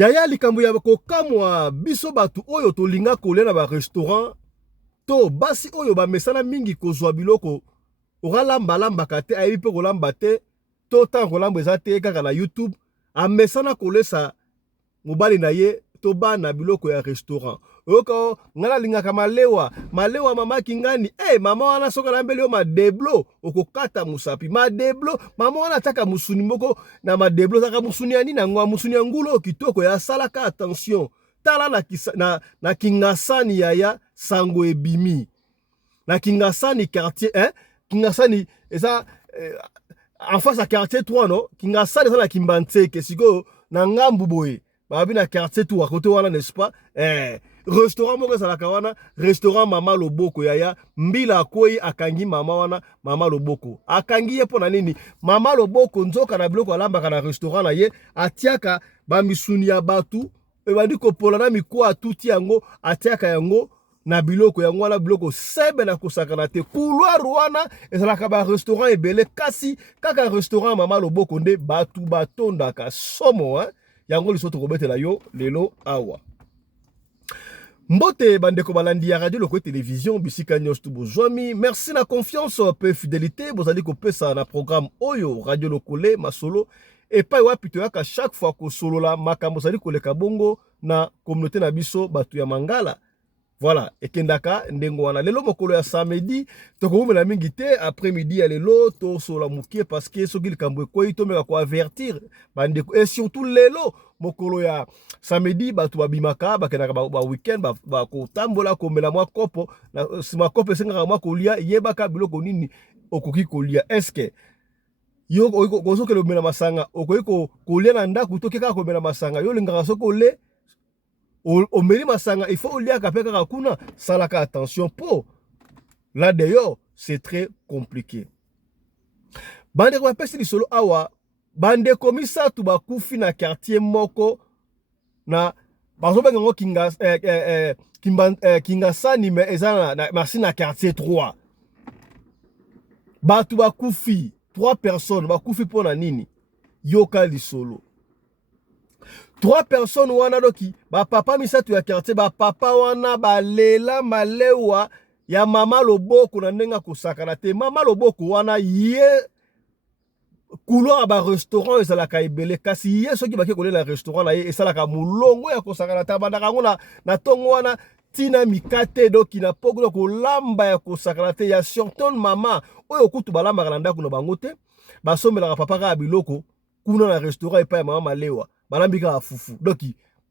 Yaya likambo ya kokamwa biso batu oyo tolinga kolia na ba restaurant to basi oyo ba mesana mingi kozwa biloko okalamba lamba kate ayebi pe kolamba te to tan kolamba eza te kaka na YouTube amesana kolesa mobali na ye to bana biloko ya restaurant oyo ngana lingaka malewa mama kingani mama wana soka lambeli yo madeblo okokata musapi madeblo mama wana ataka musuni moko na madeblo zaka musuni ya nini na musuni ya ngulo kitoko ya salaka attention tala na kingasani ya sango ebimi na kingasani quartier kingasani eza en face à quartier 3 no kingasani eza na kimbantseke siko na ngambu boye babi na quartier 3 côté wana n'est-ce pas restaurant moko ezalaka wana restaurant mama loboko yaya mbila akoyi akangi mama wana mama loboko akangi ye pona nini mama loboko nzoka na biloko alambaka na restaurant na ye atiaka bamisuni ya batu ebandi kopola na mikwa atuti yango atiaka yango na biloko yango wana biloko sebe na kosakana te couloir wana ezalaka ba restaurant ebele kasi kaka restaurant mama loboko nde batu batondaka somo yango liso tokobetela yo lelo awa mbote bandeko balandi ya radio loko télévision bisika nyos tu bozwami merci na confiance pe fidélité bozali kopesa na programme oyo radio lokole masolo epai wapi toyaka chaque fois kosolola makambo zali koleka bongo na communauté na biso batu ya Mangala. Voilà, ekendaka ndengo wana lelo mokolo ya samedi tokomela mingi te après midi ya lelo to sola mukie parce que soki likambo ekoyi to meka ko avertir bandeko et surtout lelo mokolo ya samedi batu babimaka bakendaka ba weekend ba ko tambola komela mwa kopo na sima kopo esengaka mwa kolia yebaka biloko nini okoki kolia eske yo kozoke lomela masanga okoki kolia na ndako to keka komela masanga yo lingaka soko le omeli masanga il faut liaka pe kaka kuna salaka attention po là d'ailleurs c'est très compliqué bande ko pesi li solo awa bande komisa tu bakufi na quartier moko na bazobenga ngo kingasani mais eza na merci na quartier 3 batu bakufi 3 personnes bakufi pona nini yoka li solo 3 personnes wana doki ba papa misatu ya quartier ba papa wana balela malewa ya mama loboko na ndenga kosakana te mama loboko wana ye couloir ba restaurant ezalaka ebele kasi ye soki baki kolela restaurant na ye esalaka mulongo ya kosakana ta bandaka ngo na tongo wana tina mikate doki na poko kolamba ya kosakana te ya surtout mama oyo kutu balamba na ndako na bango te basomelaka papa ka biloko kuna na restaurant epa ya mama malewa balambika afufu donc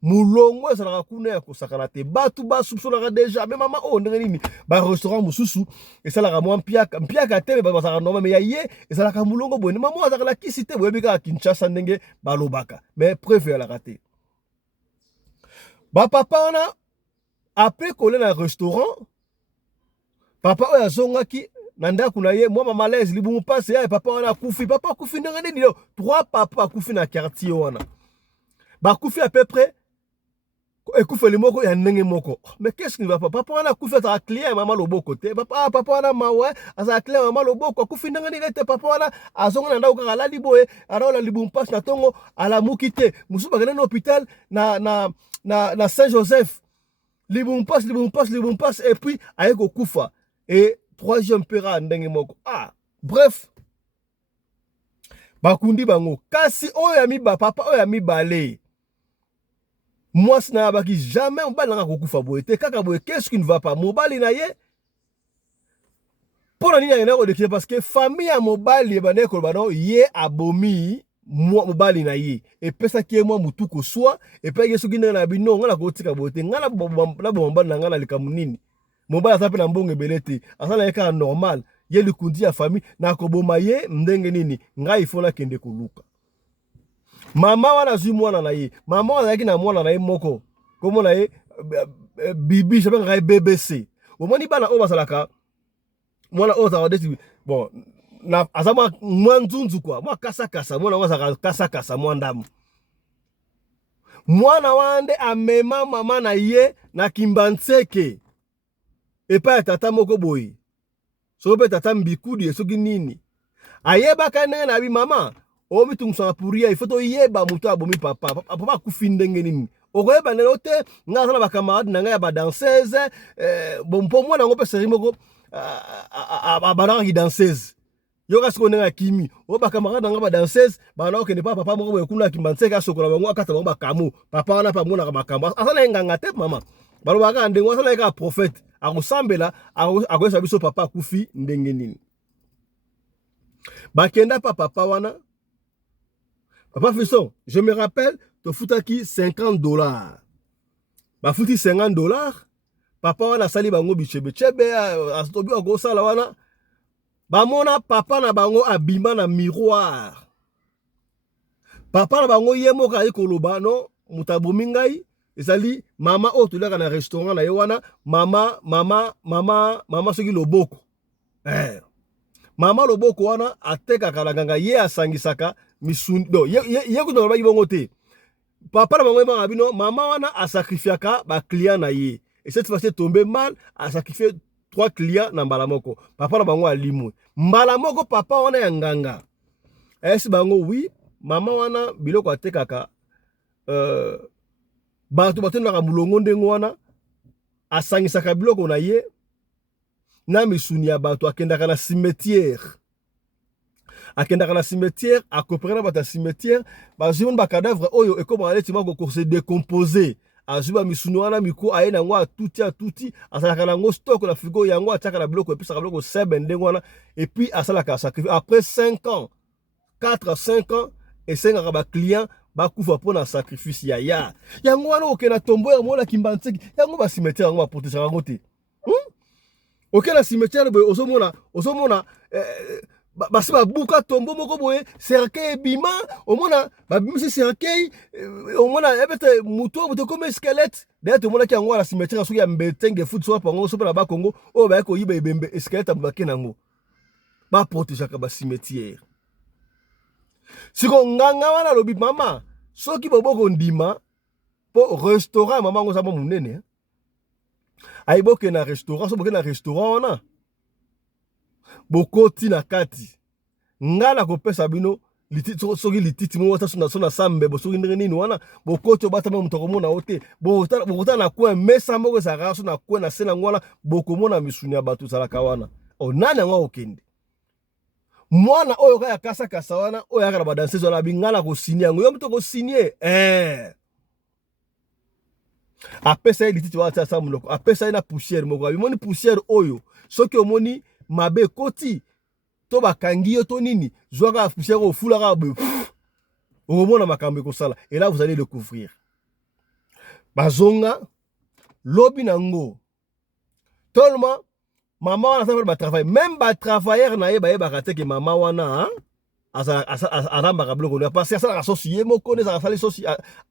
mulongo ezalaka kuna ya kosakana te batu basupsonaka déjà mais mama ndenge nini ba restaurant mususu esalaka mwa mpiaka te bazalaka normal mais ya ye ezalaka mulongo boye mama azalaka la kisi te boyebika Kinshasa ndenge balobaka mais preuve yalaka te ba papa wana après kolela na restaurant papa oyo azongaki na ndako na ye mwa mama malaise libumu pase ya papa wana akufi ndenge nini yo 3 papa akufi na quartier wana bakufi à peu près ekufa limoko ya ndenge moko mais qu'est-ce qu'il va pas papa wana kufi ata client mama loboko te papa wana mawa asa client mama loboko kufi ndenge nini te papa wana azonga na ndako kala liboye ala libumpasi na tongo ala mukite musuba kana na hôpital na Saint-Joseph libumpasi et puis ayeko kufa et 3e pera ndenge moko bref bakundi bango kasi oyo amiba papa oyo amibale mwasi na baki jamais mobali nanga kokufa boye te kaka boye qu'est-ce qui ne va pas mobali na ye pona nini ayena kodekile parce que famille ya mobali ebane koloba no ye abomi mobali na ye epesaki ye mwa mutuko swa epeki soki ndenge na bino nga na kotika boye te nga na bomobali na nga na likambo nini mobali aza mpe na mbongo ebele te aza na ye kaka normal ye likundi ya famille na koboma ye ndenge nini ngai ifo nakende koluka mama wana zwi mwana na ye mama wana azalaki na mwana na ye moko kombo na ye bibi jabengaka ye BBC omoni bana oyo bazalaka mwana oyo azalaka deti bon aza mwa nzunzu kwa mwa kasakasa mwana oyo azalaka kasakasa mwa ndamu mwana wana nde amema mama na ye na Kimbantseke epai ya tata moko boye soki mpe tata mbikudi esoki nini ayebaka ndenge na bi mama o mi tungsa puria il faut to yeba muto abomi papa papa kufi ndenge nini okoyeba ndelo te nga sana ba camarade na nga ya ba danseuse bon pour moi nango pe seri moko ba ki danseuse yo kasi ko ndenga kimi o ba camarade nga ba danseuse ba na okende papa moko boye kuna kimbanseka sokola bango akata bango ba kamo papa wana pa mona ka makambo asala nganga te mama balobaka ndengo asala ka prophète akosambela akoyesa biso papa kufi ndenge nini bakenda pa papa wana papa Fisson je me rappelle to futaki $50 ba futi $50 papa wana sali bango bichebe chebe astobi ko sala wana ba mona papa na bango abima na miroir papa na bango yemo ka ikoloba no mutabomi ngai ezali mama o tulaka na restaurant na ye wana mama soki loboko mama loboko wana atekaka na nganga ye asangisaka misuni do ye ko ba ibongo te papa na bango yema bino mama wana asacrifiaka ba client na ye et cette fois-ci tombé mal a sacrifié 3 clients na mbala moko papa na bango alimu mbala moko papa wana ya nganga esi bango oui mama wana biloko atekaka bato na mulongo ndengo wana asangisaka biloko na ye na misuni ya bato akendaka na cimetière akopérena bato ya cimetière bazimoni bakadavre oyo ekoma aleti mako ko se décomposer azuba misuni wana miko aye nango atuti asalaka nango stock na frigo yango atiaka na biloko episaka biloko sebe ndenge wana et puis asalaka sacrifice après 5 ans 4-5 ans esengaka baclient bakufa mpona sacrifice ya yango wana okena tombo ya mona kimbanseki yango bacimetière yango baprotesaka yango te okena cimetière boye ozomona basi babuka tombo moko boye cercueil ebima omona babimisi cercueil omona ebete muto bote comme squelette d'ailleurs tomonaki yango na cimetière soki ya mbetenge foot so pango so na bakongo oyo baye koyiba ebembe squelette abake nango baprotegeaka bacimetière siko nganga wana lobi mama soki boboko ndima po restaurant mama ngo sabo munene aiboke na restaurant so boke na restaurant wana bokoti na kati ngala kopesa bino lititi soki lititi mo wata sona sambe bosoki ndenge nini wana bokoti obata mo mutoko mona ote bokota na kwa mesa moko za raso na kwa na sena ngwana bokomona misuni ya batu salaka wana onana ngwa okende mwana oyo kaya kasa wana oyo akala ba danseuse wana bingala ko signer yango yo mutoko signer apesa lititi wata sa muloko apesa ina poussière moko abimoni poussière oyo soki omoni mabe koti to bakangi yo to nini zwaka poussière au fulaka au mona makambe ko sala et là vous allez découvrir bazonga lobi nango tellement maman wana ça va travailler même ba travailleur na ye ba yeba que maman wana azamba biloko na parce que ça la sauce ye moko ne ça sali sauce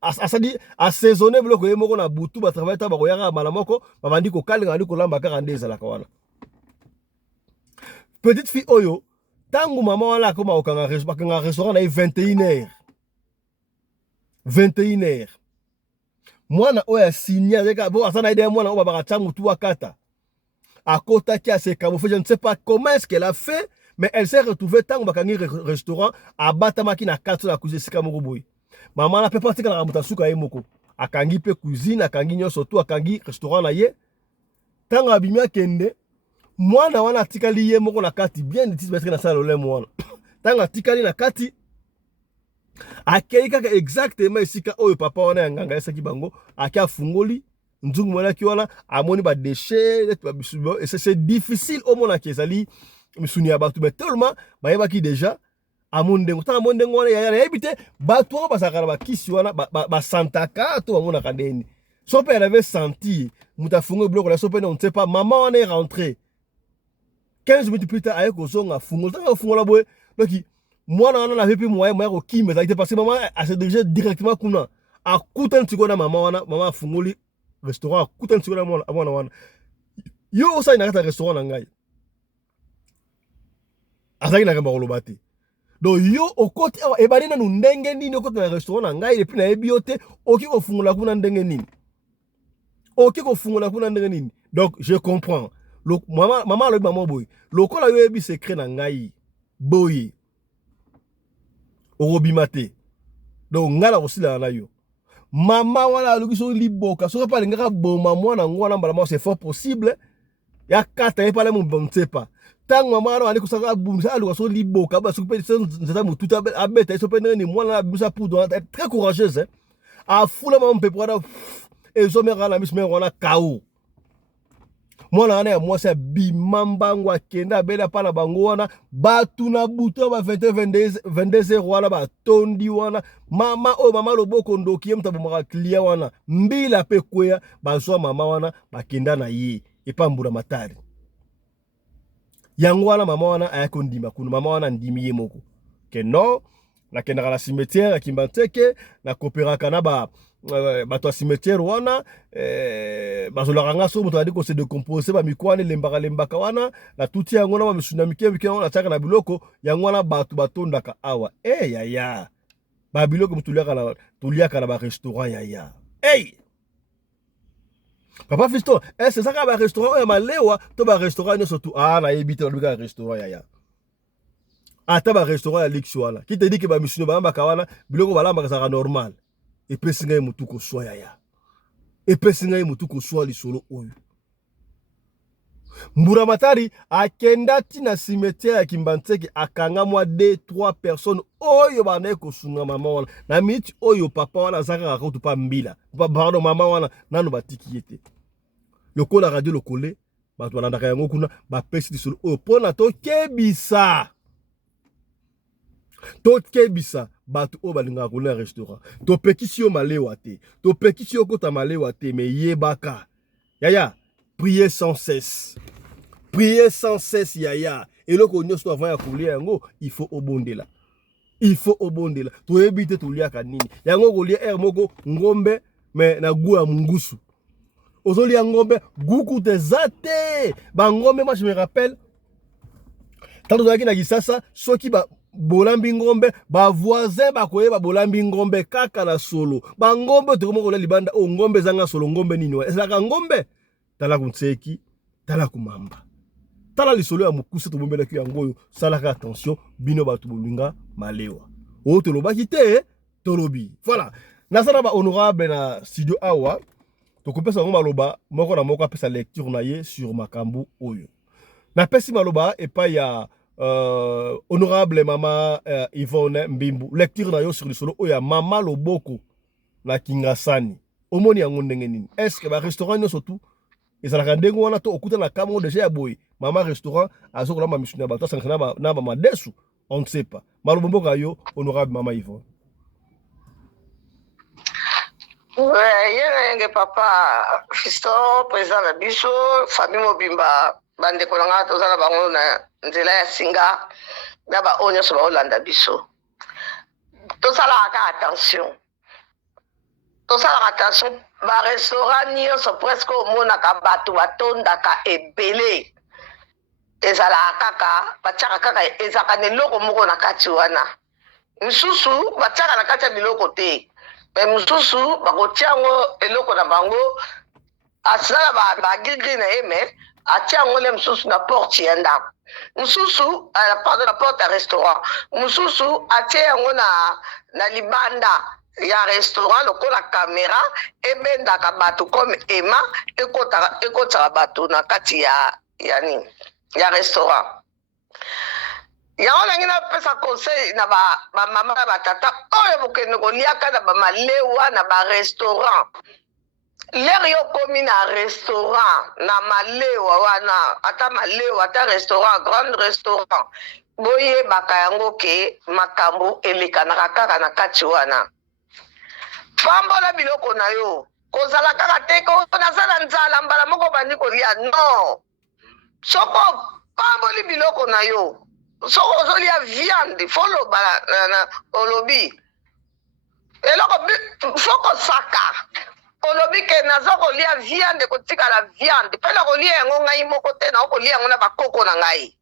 asadi assaisonner biloko ye moko na butu ba travailler ta ba koyaka mala moko ba bandi ko kalinga ndi ko lamba 42 za la kawana petite fille oyo tangu mama wana koma okanga restaurant na 21h mwana oya signer zeka bo asana ide mwana oba baka tangu tu akata akota ki ase camoufler je ne sais pas comment est-ce qu'elle a fait mais elle s'est retrouvée tangu bakangi restaurant abatamaki na katu na cuisine sika moko boy mama na pe partika na mutasuka ye moko akangi pe cuisine akangi nyoso tu akangi restaurant na ye tangu abimia kende mwana wana atikali ye moko na kati bien dit mettre na sala le mwana tanga atikali na kati akeika exactement esika oyo papa wana ya nganga esaki bango akia fungoli nzungu mwana ki wana amoni ba déchets et c'est difficile au mona ki ezali misuni ya batu mais tellement bayeba ki déjà amondengo tanga mondengo wana ya ebite batu wana basakala bakisi wana ba santaka to bamona kandeni son père avait senti mutafungo bloko la son père on ne sait pas maman on est rentré 15 minutes plus tard aye kozonga fungo tanga fungo la boye donc mwana wana na vepi moyen ko kimbe ça parce que maman a se dirigé directement kuna akuta ntiko na mama fungoli restaurant akuta ntiko na mwana wana yo osa ina kata restaurant na ngai azaki na kamba koloba te donc yo okoti awa ebani na ndenge nini okoti na restaurant na ngai epi na yebi yo te oki kofungola kuna ndenge nini donc je comprends maman alobi maman boye lokola yo yebi secret na ngai boye Orobimate. Donc ngala aussi la na yo. Mama wana aluki so liboka. So pa lingaka boma mwana ngwana mbala c'est fort possible. Ya kata ye pale mon pas. Tant maman wana ali kusaka bumisa aluka so liboka ba so pe nzata mututa abeta so pe ni mwana busa pour très courageuse. A fula mama pe pour et so me rana mis me wana kao. Mwana wana ya mwasi bimambango akenda bela pana bango wana batu na buto ba 22 wana ba tondi wana mama mama loboko ndoki mtabu maka klia wana mbila pe kwea bazwa mama wana bakenda na ye epambula matari yango wana mama wana ayako ndima kuna mama wana ndimi ye moko ke no na kendaka na cimetière ya Kimbanteke na koperaka na bato ya cimetière wana bazolaka nga so moto adi ko se décomposer ba mikwane lembaka wana na tuti yango na misuna mike wana tiaka na biloko yango wana bato batondaka awa yaya ba biloko tuliaka na ba restaurant yaya Papa Fiston, c'est ça ka ba restaurant ya malewa to ba restaurant ne surtout na yebite ba restaurant yaya ata ba restaurant ya luxe wana qui te dit que ba misuna ba kawana biloko balamba ka normal et pesi ngai mutu ko swa yaya epesi ngai mutu ko swa lisolo oyo Mburamatari akenda tina cimetière ya Kimbanteke akanga mwa 2-3 personnes oyo banaye kosunga mama wana na miti oyo papa wana zaka rakoto pa mbila pardon mama wana nano batiki yete lokola radio lokole bato balandaka yango kuna bapesi lisolo oyo pona tokebisa bato oyo balingaka kolia restaurant topekisi yo malewa te topekisi yo kota malewa te me yebaka yaya priez sans cesse yaya eloko nyonso avant ya kolia yango il faut obondela toyebi te toliaka nini yango kolia moko ngombe me na goût ya mungusu ozolia ngombe guku te zate bangombe moi je me rappelle tanto zaki na Kisasa soki bolambi ngombe ba voisin bakoyeba bolambi ngombe kaka na solo bangombe tokomo kola libanda o ngombe zanga solo ngombe nini wa ezaka ngombe tala kunseki tala kumamba tala lisolo ya mukuse tobombela ki yango salaka attention bino batu bolinga malewa o tolobaki te tolobi voilà nasala ba honorable na studio awa tokopesa ngo maloba moko na moko apesa lecture na ye sur makambu oyo na pesi maloba epa ya honorable mama Yvonne Mbimbu lecture na yo sur lisolo oya mama loboko na Kingasani omoni yango ndenge nini est-ce que ba restaurant nyonso tout ezalaka ndenge wana to okuta na kamo déjà ya boy mama restaurant azokolamba misuna bato asangana na ba madesu on ne sait pas maloba mboka yo honorable mama Yvonne. Yenge papa Fiston président na biso famille mobimba bandeko na nga tozala bango na nzela ya singa na ba onyo so baolanda biso tosalaka attention ba restaurant nyonso presque omonaka bato batondaka ebele ezalaka kaka batiaka kaka ezalaka na eloko moko na kati wana misusu batiaka na kati ya biloko te me mosusu bakotia yango eloko na bango asala bagigri na ye me atia yango le mosusu na porte ya ndako mosusu pardon na porte ya restaurant mosusu atia yango na libanda ya restaurant lokola kamera ebendaka bato comme ema ekotaka bato na kati ya nini ya restaurant yango nangi napesa conseil na bamama na batata oyo bokende koliaka na bamalewa na barestaurant lere yo komi na restaurant na malewa wana ata malewa ata restaurant grande restaurant boyebaka yango ke makambo elekanaka kaka na kati wana pambola biloko na yo kozala kaka te naza na nzala mbala moko bandi kolia non soko pamboli biloko na yo soko ozolia viande foloba na olobi eloko foko saka olobi ke naza kolia viande kotikala viande mpena kolia yango ngai moko te na okolia yango na bakoko na ngai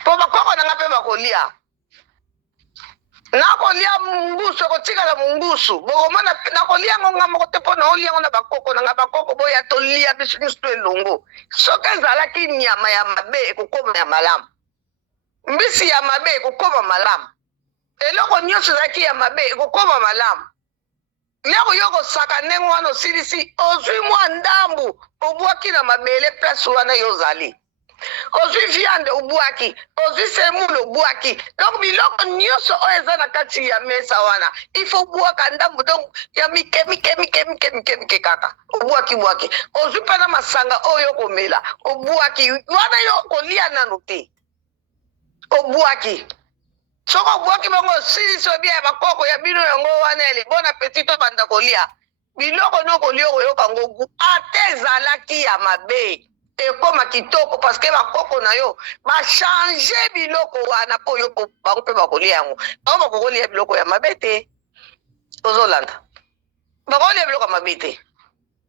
mpo bakoko na ngai mpe bakolia nakolia mungusu kotikala mungusu bokomona nakolia yango ngai moko te mpo na olia yango na bakoko na ngai bakoko boya tolia biso nyonso to elongo soki ezalaki nyama ya mabe ekokoma ya malamu mbisi ya mabe ekokoma malamu eloko nyonso ezalaki ya mabe ekokoma malamu lero yo kosaka ndenge wana osilisi ozwi mwa ndambu obwaki na mabele place wana yo ozali ozwi viande obwaki ozwi semule obwaki donc biloko nyonso oyo eza na kati ya mesa wana ifo obwaka ndambu donc ya mike kaka obwaki ozwi mpe na masanga oyo komela obwaki wana yo kolia nano te obwaki soko obwaki bango osilisi obia ya bakoko ya bino yango wana ya bon appétit to banda kolia biloko no kolia okoyoka ngo gu ate ezalaki ya mabe ekoma kitoko parce que bakoko na yo bachange biloko wana mpo yo bango mpe bakolia yango bango bakokolia biloko ya mabe te ozolanda bakolia biloko ya mabe te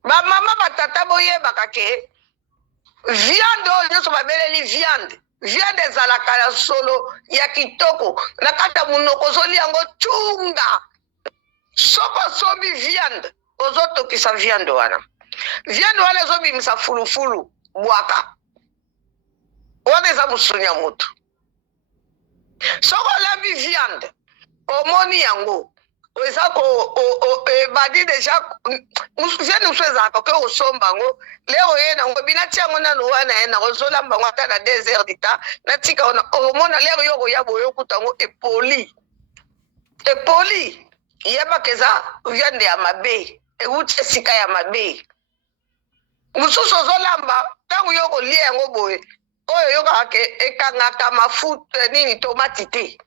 bamama batata boyebaka ke viande oyo nyonso babeleli viande ezalaka ya solo ya kitoko na kati ya monoko ozolia yango tunga soko osombi viande ozotokisa viande wana ezobimisa fulufulu bwaka wana eza mosuni ya motu soko olambi viande omoni yango eza ebadi deja viande mosu ezalaka ke osomba yango lero ye nango binati yango nano wana ye nango ozolamba yango ata na 2 heures du temps natika wana omona lero yo koya boye okuta yango epoli yebaka eza viande ya mabe ewuti esika ya mabe mosusu ozolamba ntango yo kolia yango boye oyo yokaka ke ekangaka mafuta nini tomati te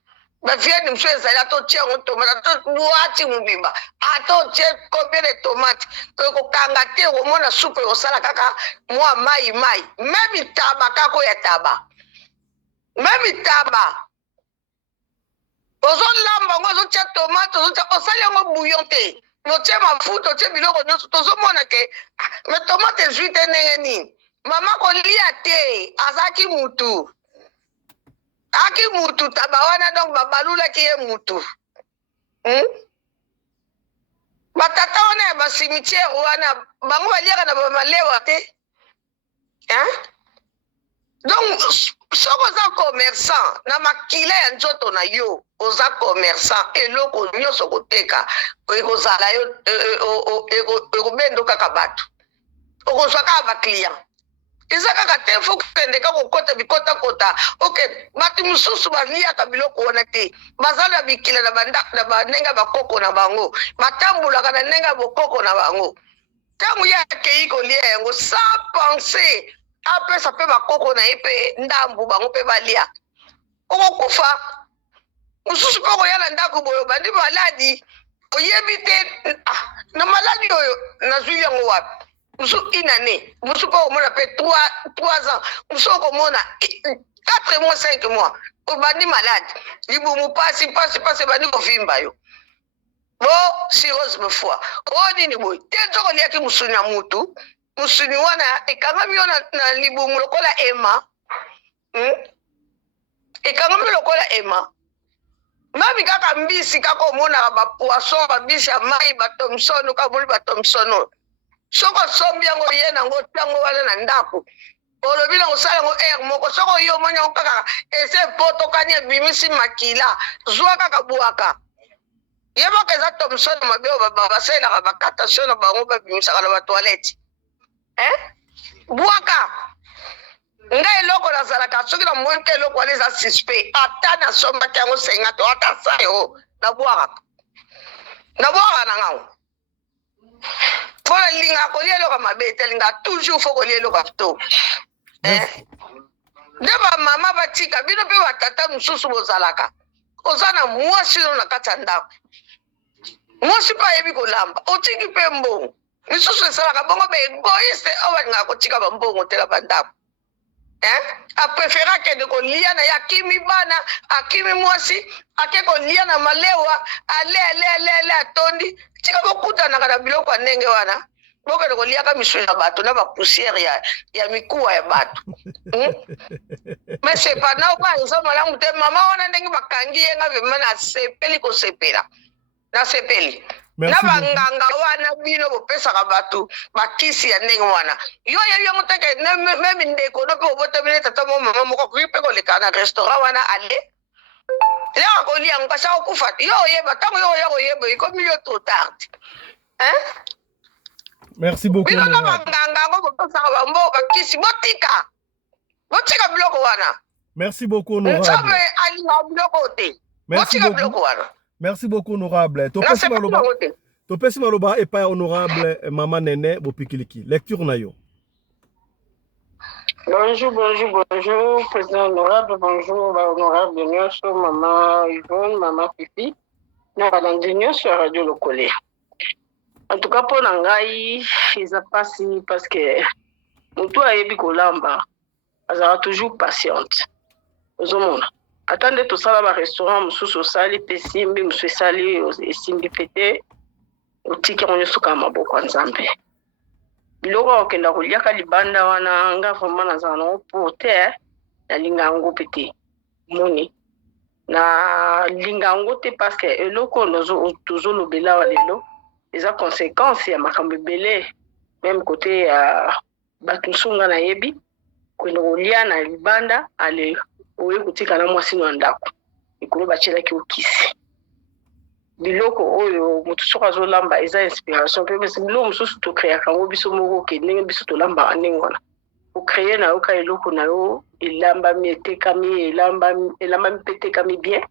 baviande mosusu ezali atotia yango tomate atobwati mobimba atotie combien de tomate ekokanga te okomona supu ekosala kaka mwa mai meme itaba kaka oyo ya taba meme itaba ozolamba yango ozotia tomate osali yango bouillon te otie mafuta otie biloko nyonso tozomona ke me tomate ezwi te ndenge nini mama kolia te azalaki mutu taba wana donc babalulaki ye mutu batata wana ya basimitiere wana bango baliaka na bamalewa te donc soki oza commerçant na makila ya nzoto na yo oza commerçant eloko nyonso koteka ekozala yo ekobendo kaka bato okozwa kaka baclient eza kaka te fo kende kaka kokota bikotakota ok bato mosusu baliaka biloko wana te baza na bikila na bandenge bakoko na bango batambulaka na ndenge ya bokoko na bango ntango ye akei kolia yango sans penser apesa mpe bakoko na ye mpe ndambu bango mpe balia okokufa mosusu mpe okoya na ndako boye obandi maladi oyebi te na maladi oyo nazwi yango wapi mosusu inane mosusu mpe okomona mpe 3 ans mosusu okomona 4 mois 5 mois obandi maladi libumu pasi ebandi kovimba yo bo cirrhose de foie oyo nini boye te nzoko liaki mosuni ya mutu musuni wana ekangami yo na libumu lokola ema ekangami lokola ema mami kaka mbisi kaka omonaka bapoisson babisi ya mai batomson okamoni batomson oyo soko osombi yango ye nango ntango wana na ndako olobi nango osala yango aire moko soko oye omoni yango kaka ese epotokani ebimisi makila zwa kaka bwaka yebaka eza tomson mabe oyo basalelaka bakatation na bango babimisaka na batoilette bwaka nga eloko nazalaka soki na moni te eloko wana eza suspect ata nasombaki yango 50 ata sa yo nabwakaka na ngao mpo nalingaka kolia eloko mabe te alingaka toujours fo kolia eloko kitoko nde bamama batika bino mpe batata mosusu bozalaka oza na mwasi no na kati ya ndako mwasi mpe ayebi kolamba otiki mpe mbongo misusu esalaka bongo baegoiste oyo balingaka kotika bambongo te na bandako aprefere akende kolia na ye akimi bana akimi mwasi ake kolia na malewa ale atondi tika bokutanaka na biloko ya ndenge wana bokende koliaka misuni ya bato na bapoussière ya mikuwa ya bato me sepana oka eza malamu te mama wana ndenge bakangi ye nga vema nasepeli kosepela nasepeli na banganga wana bino bopesaka bato bakisi ya ndenge wana yo yebi yango teke meme ndeko no mpe obotamine tata mo mama moko akoki mpe koleka na restaurant wana ale Là kolia ngasa okufa yo yeba tango yo yeba ikomi yo trop tard. Hein? Merci beaucoup. Bino na banganga ngo botosa bambo bakisi botika. Botika biloko wana. Merci beaucoup honorable. Nsabe alinga biloko te. Botika biloko wana. Merci beaucoup honorable. Topesi maloba epa honorable Mama Nene Bopikiliki. Lecture na yo. Bonjour, président honorable, bonjour, honorable Nyonso, maman Yvonne, maman Fifi, na balandi Nyonso à Radio Lokole. En tout cas, pour Nangai, ils a passé parce que nous tous ayebi kolamba, azara toujours patiente. Ozomona. Attendez tout ça là, restaurant, mususu sali, pesimbi, mususu sali, esimbi fete, otiki Nyonso kama boko nzambe. Biloko okenda koliaka libanda wana nga vraiment nazala nango po te nalinga yango pete moni na linga yango te parce que eloko tozolobela wa lelo eza conséquence ya makambo ebele même côté ya bato mosusu nga nayebi kwenda kolia na libanda ale oye kotika na mwasi na ndako ekolo batielaki okisi biloko oyo moto soka azolamba eza inspiration mpe mesi biloko mosusu tokreaka yango biso moko ke ndenge biso tolambaka ndenge wana okreye na yo ka eloko na yo elambami etekami elambami mpe etekami bien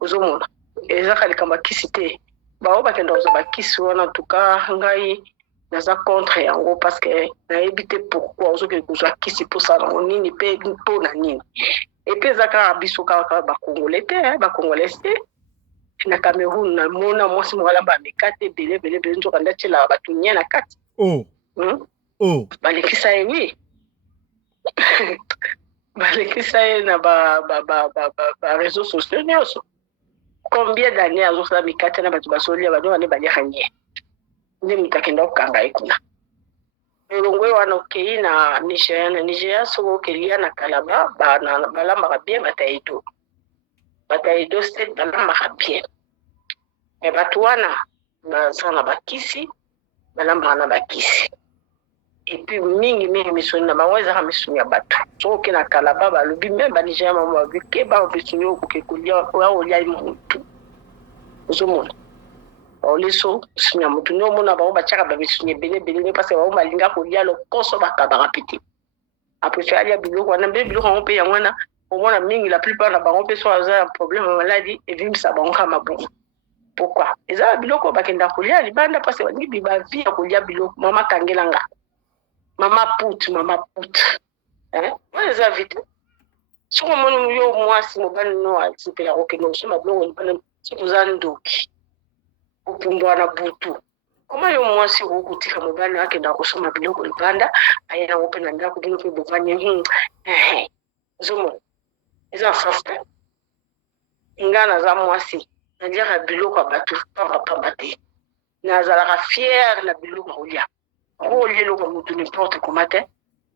ozomona ezaka likambo akisi te bao bakenda kozwa bakisi wana tuka ngai naza contre yango parce que nayebi te pourquoi ozokende kozwa kisi mposala yango nini mpe mpo na nini epe eza kaka biso kaka bakongolais te bakongolais te na Cameroun na mona mwasi mwalamba mekate bele nzoka ndachela bato nya na kati balekisa ye wi balekisa ye na ba réseaux sociaux nyonso combien d'années azosala mekate na bato basolia bado wane baliaka nye nde mutakenda kokanga ye kuna elongo wana okei na Nigeria soko okelia na Kalaba balambaka bien batayido state balambaka bien me bato wana baza na bakisi balambaka na bakisi epuis mingi misuni na bango ezaka misuni ya bato soki oke na Kalaba balobi me banigeria mamo babike misuni okoke olia motu ozomona baoleso misuni ya motu nde omona bango batiaka bamisuni ebele parce bango balinga kolia lokoso bakabaka pete aprefere alia biloko wana mpe biloko yango mpe yango wana omona mingi la plupart na bango mpe so aza un problème ya maladi ebimisa bango kama bongo pourquoi eza biloko bakenda kolia libanda parce balingi bavi ya kolia biloko mama kangelanga mama put wana eza vite soki omoni yo mwasi mobali no asepela kokende kosomba biloko libanda soki oza ndoki opumbwa na butu koma yo mwasi okotika mobali akenda kosomba biloko libanda aye nango mpe na ndako bino mpe bovanye ozomona eza fasta nga naza mwasi naliaka biloko ya bato pamba te nazalaka fiere na biloko ya kolia olia eloko ya motu n'importe comment te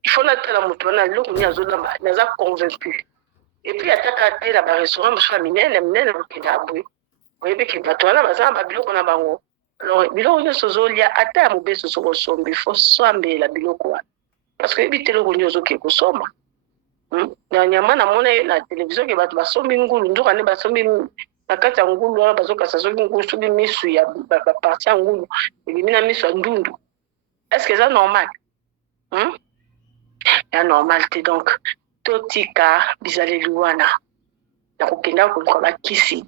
il faut natala motu wana eloko nini azolamba naza convaincu epuis ataka te na barestaurant mosusu ya minene okende aboye oyebiki bato wana baza na babiloko na bango alors biloko nyonso ozolia ata ya mobeso soki osomba il faut swambela biloko wana parce que oyebi te eloko nini ozokende kosomba na nyama namona na télévision ke bato basombi ngulu nzoka nde basombi na kati ya ngulu wana bazokasa soki ngulu soki misu ya baparti ya ngulu ebimi na misu ya ndundu est-ce que eza normal ya normal te donc totika bizaleli wana na kokenda koluka bakisi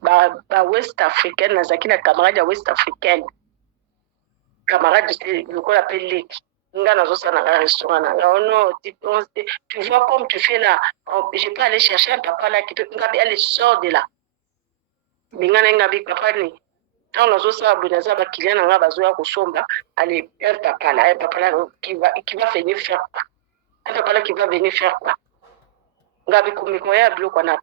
ba west africaine nazalaki na camarade ya west africaine camarade lokola mpe leki nga nazosala na restaurant na nga non tu vois comme tu fais là je peux aller chercher un papa là qui peut ngabi aller sort de là minga na ngabi papa ni tant nazosala boye naza bakilian na nga bazoya kosomba allez un papa là qui va venir faire quoi un papa là qui va venir faire quoi ngabi komikoya biloko na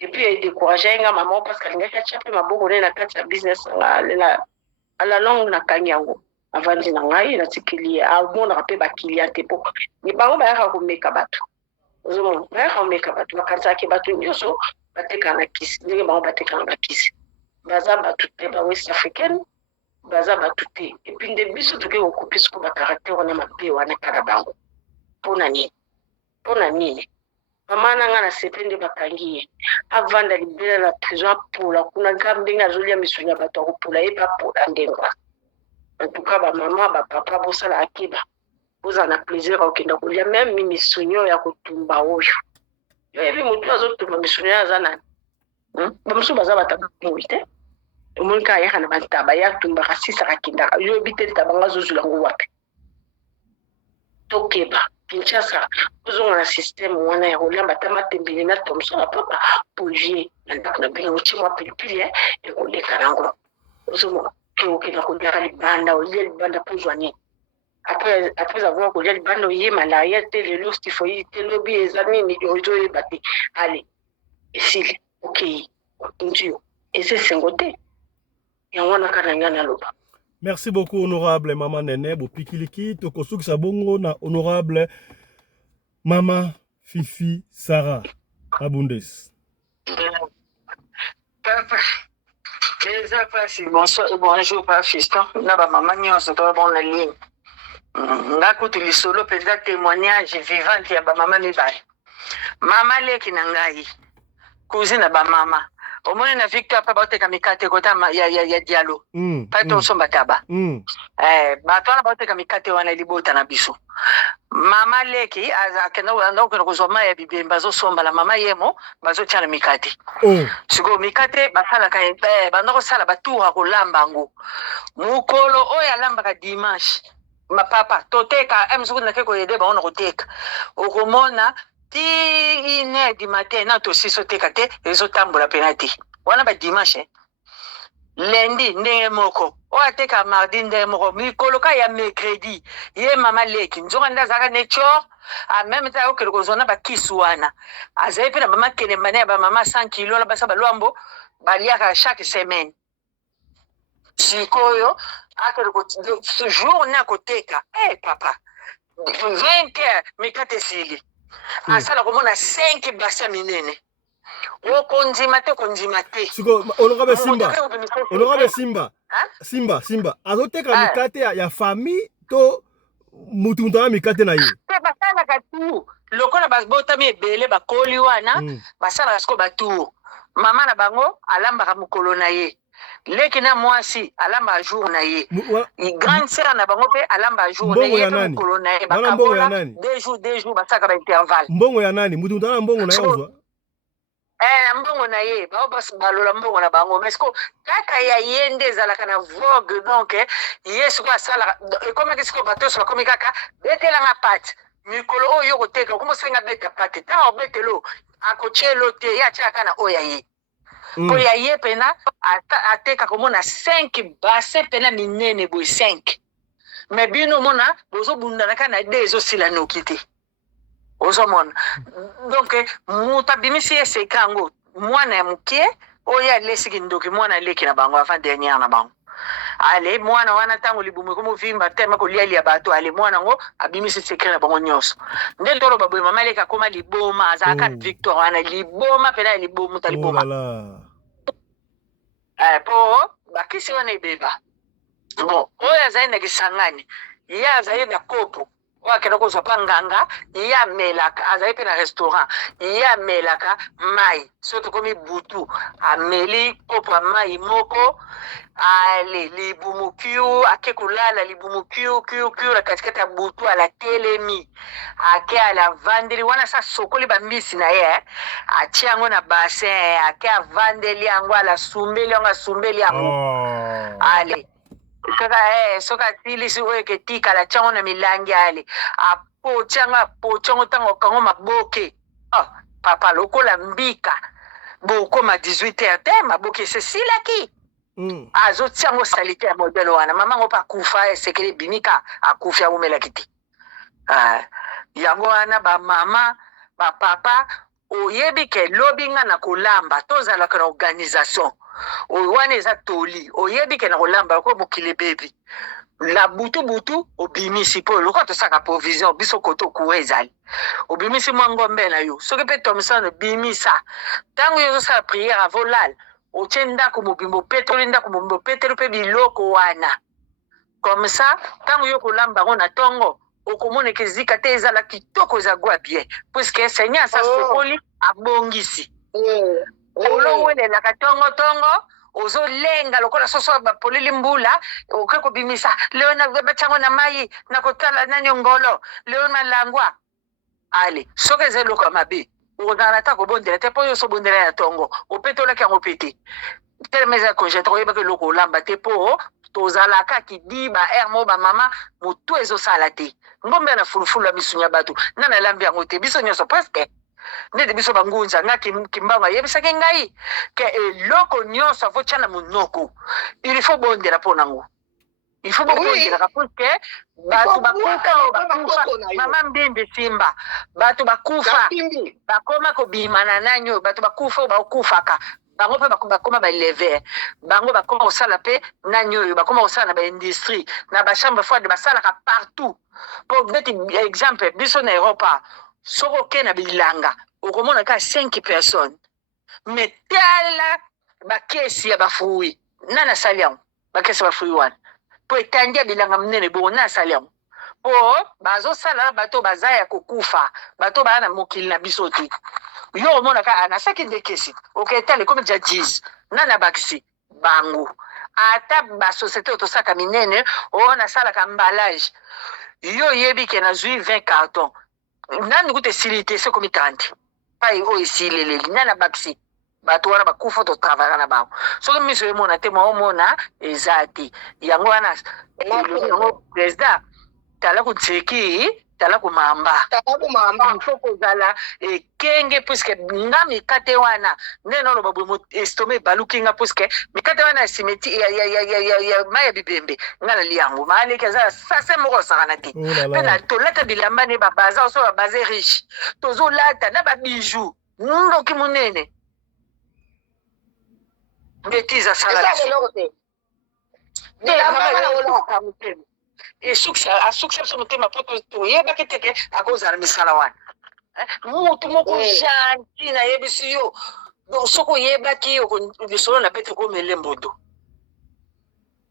et puis décourager nga maman parce qu'alingaki atia mpe maboko ne na kati ya business nga à la longue na kangi yango avandi na ngai natikeli amonaka mpe bakilian te po ni bango bayaka komeka bato ozomona bayaka komeka bato bakanisaki bato nyonso batekaka na kisi ndenge bango batekaka na kisi baza bato te ba west africaine baza bato te epuis nde biso toke kokopi soko bakaraktere wana mabe wana kaka bango mpona nini mama nanga na sepende bakangi ye avanda libela na prison apula kuna ngambe ndenge azolia misuni ya bato akopula ye bapula ndenga antuka bamama bapapa bosala akiba bozala na plaisir okenda kolia meme misuni oyo ya kotumba oyo yoyebi motu azotumba misuni oyo aza nani bamosusu baza batabui te omoni kaka yaka na bantaba ye atumbaka sisaka kindaka yoyebi te ntaba ngo azozula ngo wapi tokeba Kinshasa ozonga na système wana ya kolamba ta matembele na Thomson papa polie na ndako na bino chimwa pilipili ya koleka nango ozonga okenda kolia libanda olia libanda pozwa nini après avoir kolia libanda oye malaria te lelo stifoyi te lobi eza nini ozoyeba te ale esili okei ndio ese sengo te yango wana kana nga naloba. Merci beaucoup, honorable Maman Nene, Bopikiliki, Tokosuk Sabongo, na honorable Maman Fifi Sarah Abundes. Papa, bonjour, Papa Fiston. Naba maman nyonso to bon na ligne. Ngako tuli solo peut-être témoignage vivant ya ba maman mibale. Mama leki na ngai. Cousine ba mama. Omone na Victor pa baoteka mikate kota ya dialo. Pato somba taba. Bato na baoteka mikate wana libota na biso. Mama leki azakenda ando ko kozoma ya bibemba zo somba la mama yemo bazo tshana mikate. Siko mikate basala ka bando ko sala batuwa ko lamba ngo. Mukolo oya lamba ka dimanche. Ma papa toteka emzuku na keko yede ba ona koteka. Okomona ti ine di matin na to siso teka te ezo tambola penati. Wana ba dimanche. Lundi ndenge moko. O ateka mardi ndenge moko. Mikolo ka ya mercredi. Ye mama leki. Nzonga ndazaka nechor. A même temps okelo kozona ba kiswana. Azaye pe na mama kene mane ba mama 100 kilo la basa ba lwambo baliaka chaque semaine. Sikoyo akelo ko jour na koteka. Papa. 20 heures mikate sili. Asala komona 5 basa minene. Okonzima te konzima te. Siko honorable Simba. Honorable Simba. Simba. Azoteka mikate ya famille to mutu mutana mikate na ye. Te basala ka tu. Lokola basbota mi ebele bakoli wana basala kasko batu. Mama na bango alamba mukolo na ye. Leki na mwasi alamba jour na ye. Grande sœur na bango pe alamba jour na ye mukolo na ye. Bakabola 2 jours basaka ba intervalle. Mbongo ya nani? Mutu mutana mbongo na ye ozwa. Mbongo na ye bao balola mbongo na bango mais ko kaka ya yende zalaka na vogue donc yesu ko sala comme que siko bato so comme kaka betela nga pati mikolo oyo koteka komo senga beta pati ta obetelo akochelo te ya chaka na oya ye ko ya ye pena ateka komona 5 bassin pena minene boy 5 mais bino mona bozo bundana kana dezo sila nokite Ozomon. Donc, muta bimisi sekango. Mwana ya mukie, oya lesiki ndoki mwana leki na bango avant dernière na bango. Ale mwana wana tango libumu komo vimba tema ko lia bato ale mwana ngo abimisi sekre na bango nyoso. Ndel toro baboy mama leka koma liboma azaka Victor wana liboma pena libomu taliboma. Po bakisi wana ibeba. Bon, oya zaina kisangani. Ya zaina kopo. Wakena ko sopa nganga ya melaka azaye pe na restaurant ya melaka mai soto komi butu ameli kopa mai moko ale libumukiu akekulala libumukiu la katikata butu ala telemi ake ala vandeli wana sa sokoli ba misi na ye achiango na bassin ake avandeli yango ala sumbeli yango sumbeli yango ale soka tilisi oyo ketika la chango na milangi ale pochanga tango kango maboke papa lokola mbika boko ma 18h te maboke se silaki azo tiango salite ya modelo wana mama ngo pa kufa sekele binika akufa ya umela kiti yango wana ba mama ba papa oyebi ke lobinga na kolamba tozala na organisation wana eza toli oyebi ke na kolamba ko mokile bebi la butu obimisi po loko tosaka provision biso koto kuezali obimisi mwangombe na yo soki pe Thomson bimisa tango yo sala prière avolal ochenda ko mobimbo petro ndako mobimbo petro pe biloko wana comme ça tango yo kolamba ngona tongo okomona ke zika te ezala kitoko ezagwa bien puisque seigneur sa sokoli abongisi olowelelaka tongotongo ozolenga lokola soso bapolili mbula oke kobimisa leo batyango na mai nakotala nani ngolo leo malangwa ale soki eza eloko ya mabe okozala ta kobondela te mpo oyo osobondela ya tongo opetolaki yango pete telema eza congete oyebaka eloko olamba te mpo tozalaka kidiba ere mo bamama motu ezosala te ngombe na fulufulu ya misuni ya bato nana elambi yango te biso nyonso preske nete biso bangunza nga kimbango ayebisaki ngai ke eloko nyonso avotya na monoko il faut bondela mpo nango il faut bondelaka puiske bato bakufa mama mbimbi simba bato bakufa bakoma kobima na nani oyo bato bakufa oyo bakufaka bango mpe bakoma baelever bango bakoma kosala mpe nani oyo bakoma kosala na baindustrie na bachambre froide basalaka partout po neti exemple biso na europa soki oke na bilanga okomona kaka 5 personnes mais tala bakesi ya bafrui nani asali yango bakesi ya bafrui wana po etandi ya bilanga minene bongo nani asali yango po bazosala bato baza ya kokufa bato baya na mokili na biso te yo omona kaka anasaki nde kesi oketala ekomi ja 10 nani abakisi bango ata basosiété oyo tosaka minene oyo nasalaka emballage yo oyebi ke nazwi 20 carton nani kuta esili te se komi 30 pai oyo esileleli nani abakisi bato wana bakufa totravaka na bango soki miso emona te mwaomona eza te yango wana yango président tala kutseki tala kumamba ifo kozala ekenge puiske nga mikate wana ndenge oloba boye estome ebaluki nga puiske mikate wana ya simeti ya mai ya bibembe nga nali yango maaleki aza sase moko osakana te mpe tolata bilamba ne babaza oso babaza riche tozolata na babiju ndoki monene bêtise asala asukisa biso motema mpo toyebaki teke akozala misala wana mutu moko gentil nayebisi yo soki oyebaki lisolo na pete komele mbondo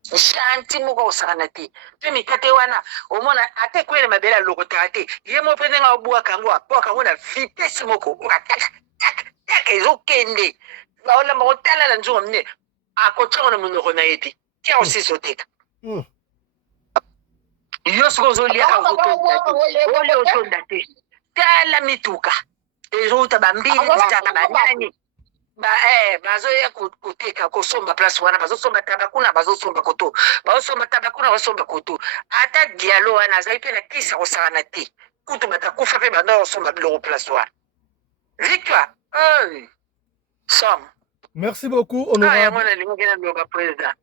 gentil moko osakana te mpe mikate wana omona ate kwele mabele alokotaka te ye mo mpe ndenge obwaka yango apwaka yango na vitese moko okataka ezokende baolamba kotalala nzongo mine akotyango na monoko na ye te tia osisi oteka yo soki ozoliaka olia otonda te tala mituka ezouta bambili zitaka banani bazoya koteka kosomba place wana bazosomba tabakuna bazosomba koto bazosomba tabakuna bazosomba koto ata dialo wana azali mpe na kisa kosakana te kutu batakufa mpe banda kosomba biloko place wana victoire somme. Merci beaucoup, honorable.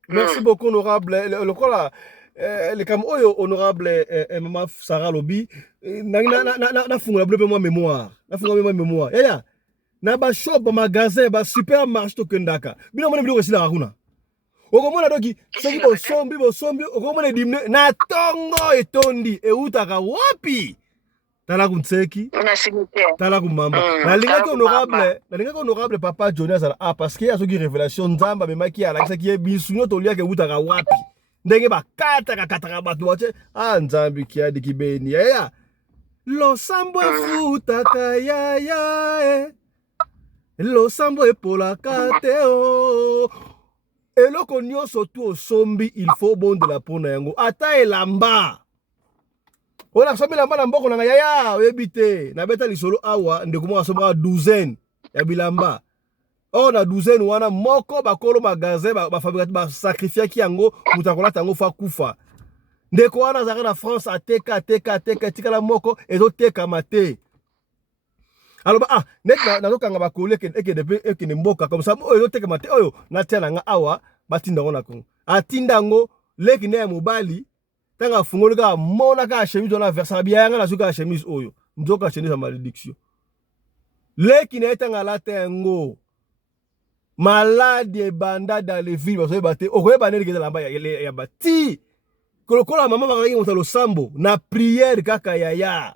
Merci beaucoup, honorable. Le comme honorable Maman Sarah Lobi, na fungola bleu moi mémoire. Na fungola mémoire. Ya. Na ba shop ba magasin ba supermarché to kendaka. Bino mona biloko sila hakuna. Okomona doki soki bo sombi okomona dimne na tongo etondi e utaka wapi? Tala kumtseki tala kumamba nalingaki honorable papa Johnny azala parce que azoki révélation nzamba memaki alakisaki ye bisunyo toliaka utaka wapi ndenge bakataka bato batie nzambi kiadi kibeni ya losambo efutaka yaya losambo epolaka te eloko nyonso tu osombi il faut bondela mpona yango ata elamba ola sombi lamba na mboko na yaya oyebi te nabeta lisolo awa ndeko moko asomaka 12 ya bilamba na 12 wana moko bakolo magasin bafabrikati basacrifiaki yango mutu akolata yango fa kufa ndeko wana azalaka na France ateka etikala moko ezotekama te aloba neti nazokanga bakolo ekende mboka comme ça oyo ezotekama te oyo natia nanga awa batinda yango na Congo atinda yango leki ne ya mobali tanga fungoli ka mona ka chemise na versa bianga na suka chemise oyo nzoka chemise ya malédiction leki na etanga lata ngo malade banda dans les villes baso bate okoyeba neli keza lamba ya bati kolokola mama bakangi motalo sambo na prière kaka ya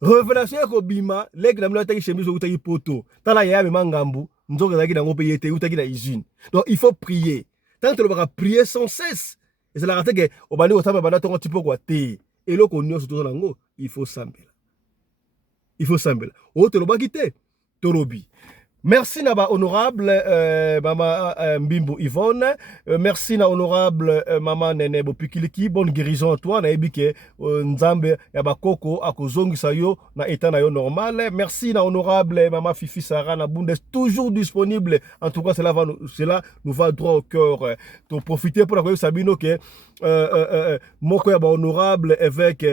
révélation ko bima leki na mona taki chemise utaki poto tala ya mema ngambu nzoka zaki na ngope yete utaki na usine donc il faut prier tant que le prier sans cesse. Et c'est la raté que au bandi au temps banda tongo tipo quoi té eloko nyonso toza nango il faut sambela. Il faut sambela. O tolobaki te tolobi. Merci na ba honorable Mama Mbimbo Yvonne. Merci na honorable Mama Nene Bopikiliki. Bonne guérison à toi. Na ebike nzambe ya bakoko akozongisa yo na état na yo normal. Merci na honorable Mama Fifi Sarah na Bundes, toujours disponible. En tout cas, cela nous va droit au cœur. To profiter pour la Sabino que moko ya ba honorable évêque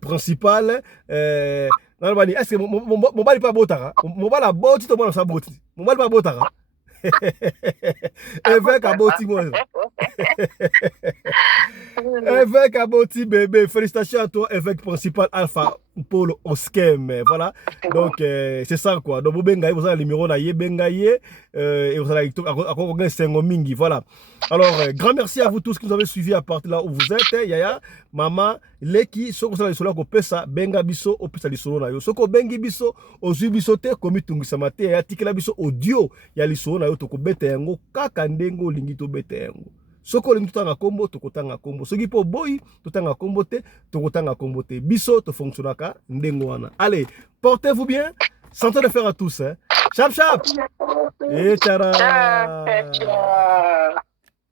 principal est-ce que mon bali pas botara? Mon bali a boti to mon sa boti. Mon bali pas botara. Évêque a boti moi. Évêque a boti bébé. Félicitations à toi, évêque principal Alpha Paul Oskem. Voilà. Donc c'est ça quoi. Donc vous bengaye, vous avez le numéro na ye bengaye et vous allez encore sengo mingi. Voilà. Alors grand merci à vous tous qui nous avez suivis à partir de là où vous êtes. Yaya, maman, leki, soko sala lisolo ko pesa benga biso o pesa lisolo na yo. Soko bengi biso o zui biso te komi tungisa mate ya tikela biso audio ya lisolo na yo to ko beta yango kaka ndengo lingi to beta yango. Soko lingi tanga kombo to kotanga kombo. Soki po boy to tanga kombo te to kotanga kombo te. Biso to fonctionnaka ndengo wana. Allez, portez-vous bien. Santé de faire à tous hein. Chap chap. Et tara. Ciao.